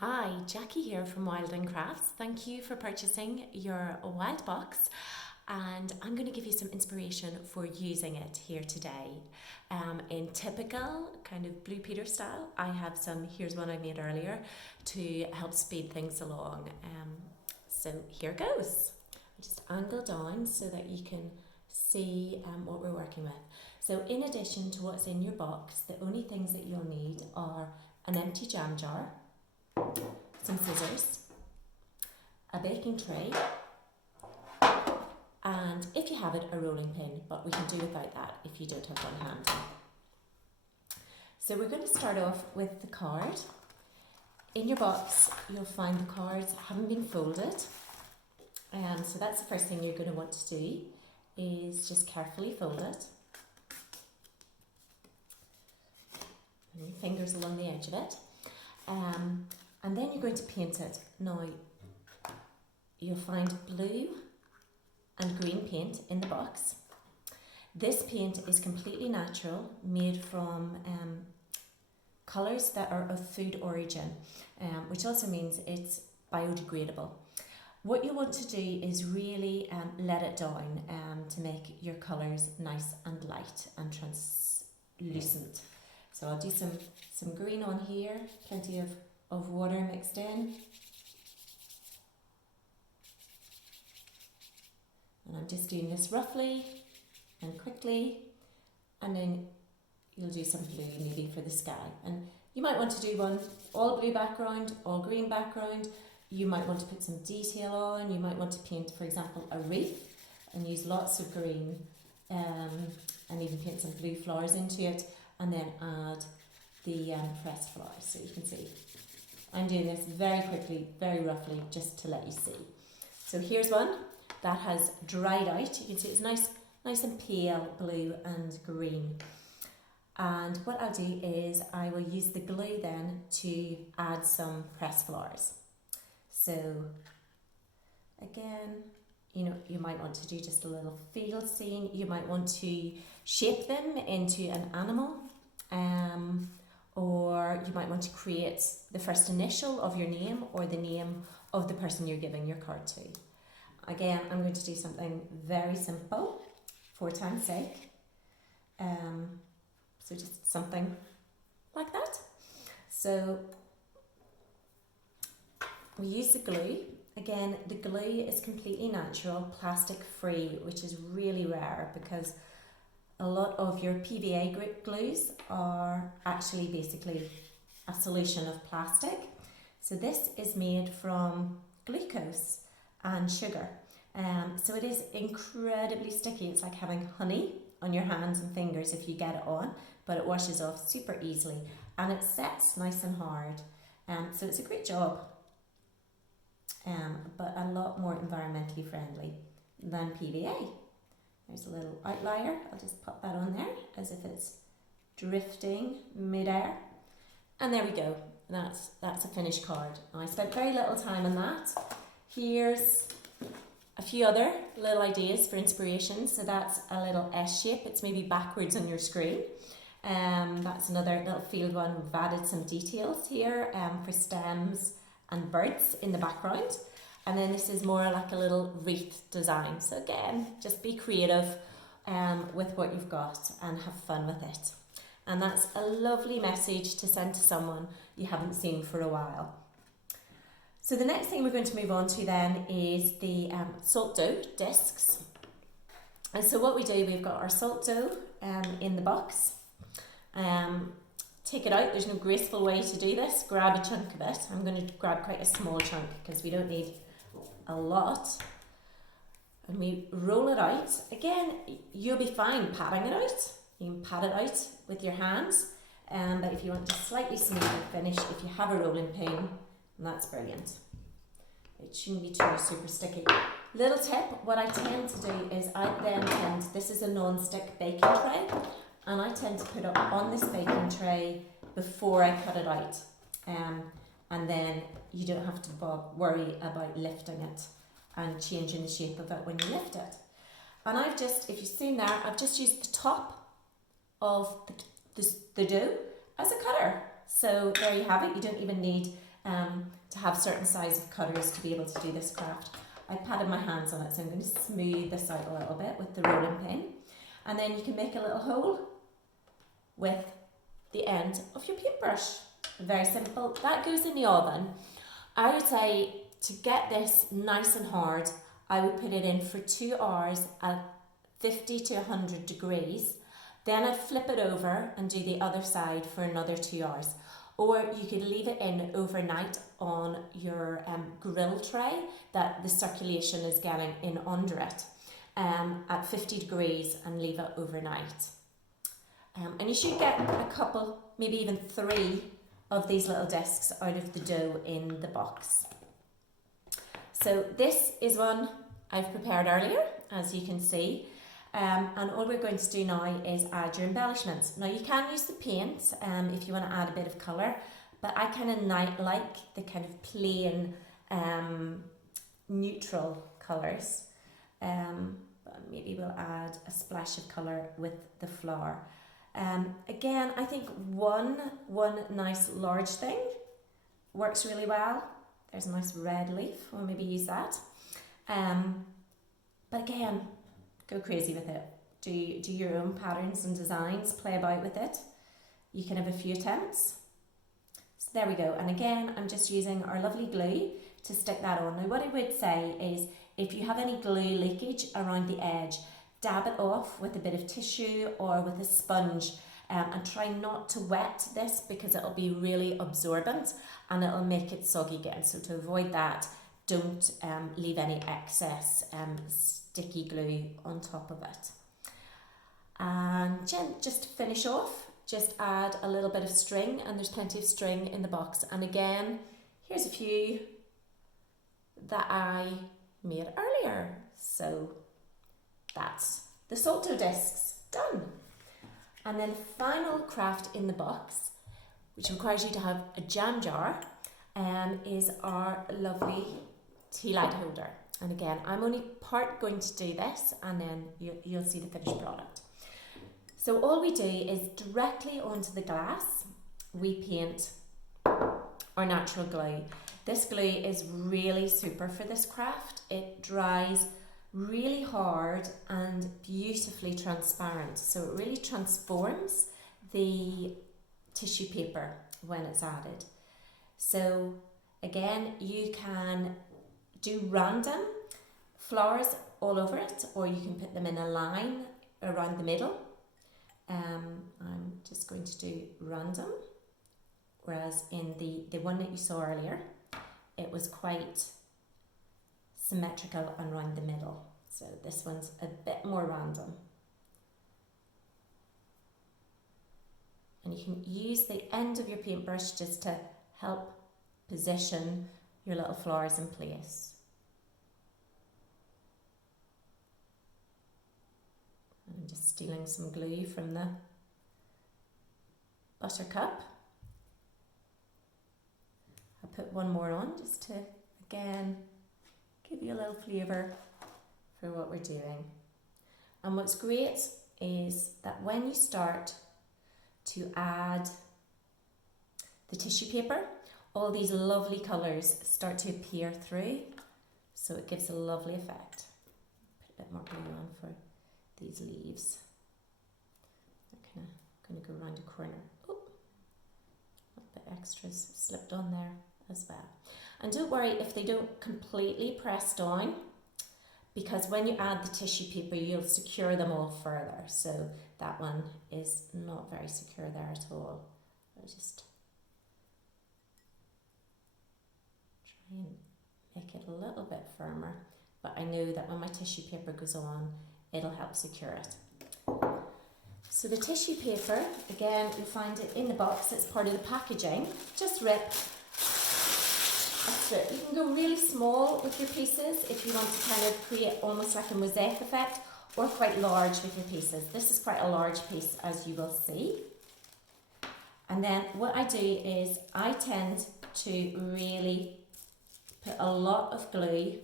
Hi, Jackie here from Wildling Crafts. Thank you for purchasing your wild box, and I'm going to give you some inspiration for using it here today. In typical kind of Blue Peter style, I have some, here's one I made earlier to help speed things along. So here goes. Just angle down so that you can see what we're working with. So in addition to what's in your box, the only things that you'll need are an empty jam jar, some scissors, a baking tray, and if you have it, a rolling pin, but we can do without that if you don't have one handy. So we're going to start off with the card. In your box, you'll find the cards haven't been folded. So that's the first thing you're going to want to do, is just carefully fold it. And your fingers along the edge of it. And then you're going to paint it. Now, you'll find blue and green paint in the box. This paint is completely natural, made from colours that are of food origin, which also means it's biodegradable. What you want to do is really let it down to make your colours nice and light and translucent. So I'll do some green on here, plenty of water mixed in. And I'm just doing this roughly and quickly, and then you'll do some blue maybe for the sky. And you might want to do one all blue background, all green background. You might want to put some detail on. You might want to paint, for example, a wreath and use lots of green and even paint some blue flowers into it, and then add the pressed flowers so you can see. I'm doing this very quickly, very roughly, just to let you see. So here's one that has dried out. You can see it's nice and pale blue and green. And what I'll do is I will use the glue then to add some pressed flowers. So again, you might want to do just a little field scene. You might want to shape them into an animal, or you might want to create the first initial of your name or the name of the person you're giving your card to. Again, I'm going to do something very simple for time's sake. So just something like that. So we use the glue. Again, the glue is completely natural, plastic free, which is really rare because a lot of your PVA glues are actually basically a solution of plastic. So this is made from glucose and sugar. So it is incredibly sticky. It's like having honey on your hands and fingers if you get it on, but it washes off super easily and it sets nice and hard. So it's a great job, but a lot more environmentally friendly than PVA. There's a little outlier. I'll just pop that on there as if it's drifting mid-air. And there we go. That's a finished card. Now, I spent very little time on that. Here's a few other little ideas for inspiration. So that's a little S shape. It's maybe backwards on your screen. That's another little field one. We've added some details here for stems and birds in the background. And then this is more like a little wreath design. So again, just be creative with what you've got and have fun with it. And that's a lovely message to send to someone you haven't seen for a while. So the next thing we're going to move on to then is the salt dough discs. And so what we do, we've got our salt dough in the box. Take it out. There's no graceful way to do this. Grab a chunk of it. I'm going to grab quite a small chunk because we don't need a lot. And we roll it out. Again, you'll be fine patting it out. You can pat it out with your hands. But if you want to slightly smoother finish, if you have a rolling pin, that's brilliant. It shouldn't be too super sticky. Little tip, what I tend to do is this is a non-stick baking tray, and I tend to put it on this baking tray before I cut it out. And then you don't have to worry about lifting it and changing the shape of it when you lift it. And I've just, if you've seen there, I've just used the top of the dough as a cutter. So there you have it. You don't even need to have certain size of cutters to be able to do this craft. I patted my hands on it, so I'm going to smooth this out a little bit with the rolling pin. And then you can make a little hole with the end of your paintbrush. Very simple. That goes in the oven. I would say to get this nice and hard, I would put it in for 2 hours at 50 to 100 degrees. Then I'd flip it over and do the other side for another 2 hours. Or you could leave it in overnight on your grill tray that the circulation is getting in under it at 50 degrees and leave it overnight. And you should get a couple, maybe even 3 of these little discs out of the dough in the box. So this is one I've prepared earlier, as you can see. And all we're going to do now is add your embellishments. Now you can use the paint if you want to add a bit of colour, but I kind of like the kind of plain neutral colours. But maybe we'll add a splash of colour with the flower. Again, I think one nice large thing works really well. There's a nice red leaf, we'll maybe use that. But again, go crazy with it. Do your own patterns and designs, play about with it. You can have a few attempts. So there we go. And again, I'm just using our lovely glue to stick that on. Now what I would say is if you have any glue leakage around the edge, dab it off with a bit of tissue or with a sponge and try not to wet this because it'll be really absorbent and it'll make it soggy again. So to avoid that, don't leave any excess sticky glue on top of it. And just to finish off, just add a little bit of string, and there's plenty of string in the box. And again, here's a few that I made earlier. So that's the Salto discs done. And then the final craft in the box, which requires you to have a jam jar, is our lovely tea light holder. And again, I'm only part going to do this, and then you'll see the finished product. So all we do is directly onto the glass, we paint our natural glue. This glue is really super for this craft. It dries really hard and beautifully transparent. So it really transforms the tissue paper when it's added. So again, you can do random flowers all over it, or you can put them in a line around the middle. I'm just going to do random, whereas in the one that you saw earlier, it was quite symmetrical and around the middle. So this one's a bit more random. And you can use the end of your paintbrush just to help position your little flowers in place. I'm just stealing some glue from the buttercup. I put one more on just to, again, give you a little flavour for what we're doing. And what's great is that when you start to add the tissue paper, all these lovely colours start to appear through, so it gives a lovely effect. Put a bit more glue on for these leaves. I'm going to go around a corner. Oh, a bit extras slipped on there as well. And don't worry if they don't completely press down, because when you add the tissue paper, you'll secure them all further. So that one is not very secure there at all. I'll just try and make it a little bit firmer, but I know that when my tissue paper goes on, it'll help secure it. So the tissue paper, again, you'll find it in the box, it's part of the packaging. Just rip. That's it. You can go really small with your pieces if you want to kind of create almost like a mosaic effect, or quite large with your pieces. This is quite a large piece, as you will see. And then what I do is I tend to really put a lot of glue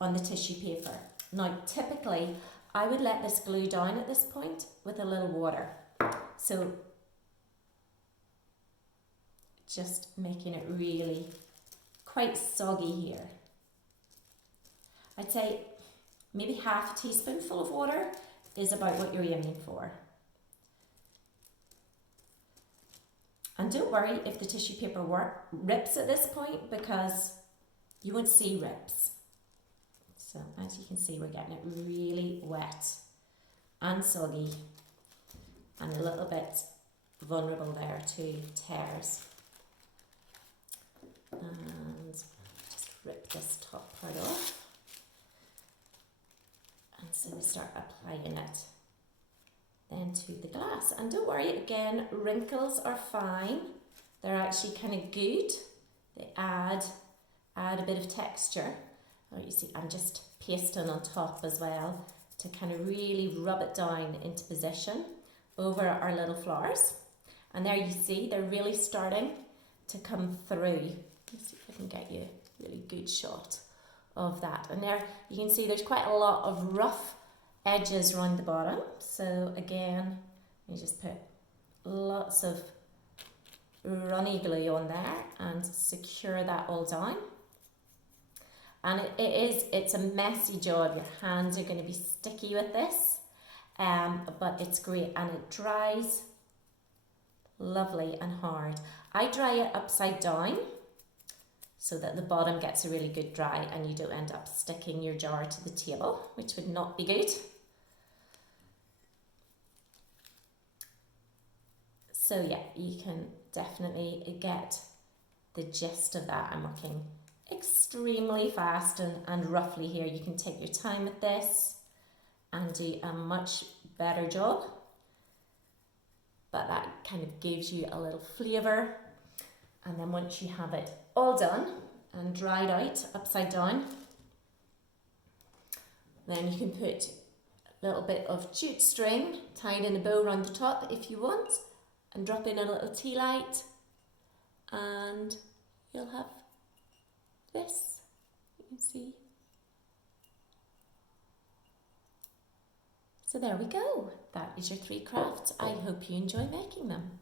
on the tissue paper. Now, typically, I would let this glue down at this point with a little water. So just making it really quite soggy here. I'd say maybe half a teaspoonful of water is about what you're aiming for. And don't worry if the tissue paper rips at this point, because you won't see rips. So as you can see, we're getting it really wet and soggy and a little bit vulnerable there to tears. And just rip this top part off. And so we start applying it then to the glass. And don't worry, again, wrinkles are fine. They're actually kind of good. They add a bit of texture. Oh, you see, I'm just pasting on top as well to kind of really rub it down into position over our little flowers. And there you see, they're really starting to come through. Let's see if I can get you a really good shot of that. And there you can see there's quite a lot of rough edges around the bottom. So again, you just put lots of runny glue on there and secure that all down. And it's a messy job. Your hands are going to be sticky with this, but it's great and it dries lovely and hard. I dry it upside down so that the bottom gets a really good dry and you don't end up sticking your jar to the table, which would not be good. So yeah, you can definitely get the gist of that. I'm working extremely fast and roughly here. You can take your time with this and do a much better job, but that kind of gives you a little flavour. And then once you have it all done and dried out upside down, then you can put a little bit of jute string tied in a bow around the top if you want, and drop in a little tea light, and you'll have this, you can see. So there we go. That is your 3 crafts. I hope you enjoy making them.